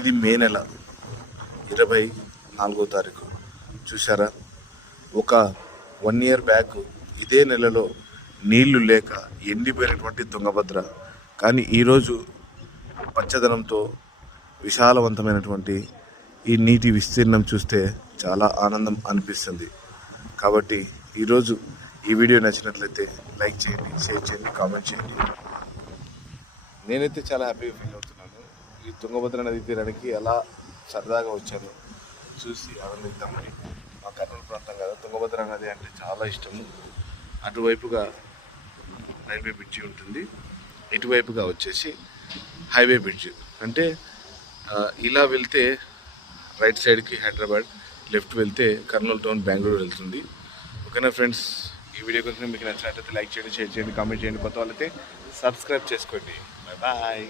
ఇది మే నెల 24వ తారీఖు. చూసారా, ఒక 1 year బ్యాక్ ఇదే నెలలో నీళ్లు లేక ఎండిపోయినటువంటి తుంగభద్ర, కానీ ఈరోజు పచ్చదనంతో విశాలవంతమైనటువంటి ఈ నీటి విస్తీర్ణం చూస్తే చాలా ఆనందం అనిపిస్తుంది. కాబట్టి ఈరోజు ఈ వీడియో నచ్చినట్లయితే లైక్ చేయండి, షేర్ చేయండి, కామెంట్ చేయండి. నేనైతే చాలా హ్యాపీగా ఫీల్ అవుతున్నాను. ఈ తుంగభద్ర నది తీరానికి ఎలా సరదాగా వచ్చాను చూసి ఆనందిద్దామని. మా కర్నూలు ప్రాంతం కదా, తుంగభద్ర నది అంటే చాలా ఇష్టము. అటువైపుగా రైల్వే బ్రిడ్జి ఉంటుంది, ఇటువైపుగా వచ్చేసి హైవే బ్రిడ్జ్. అంటే ఇలా వెళ్తే రైట్ సైడ్కి హైదరాబాద్, లెఫ్ట్ వెళ్తే కర్నూలు టౌన్, బెంగళూరు వెళ్తుంది. ఓకేనా ఫ్రెండ్స్, ఈ వీడియో కనుక మీకు నచ్చినట్లయితే లైక్ చేయండి, షేర్ చేయండి, కామెంట్ చేయండి. కొత్త వాళ్ళైతే సబ్స్క్రైబ్ చేసుకోండి. Bye bye.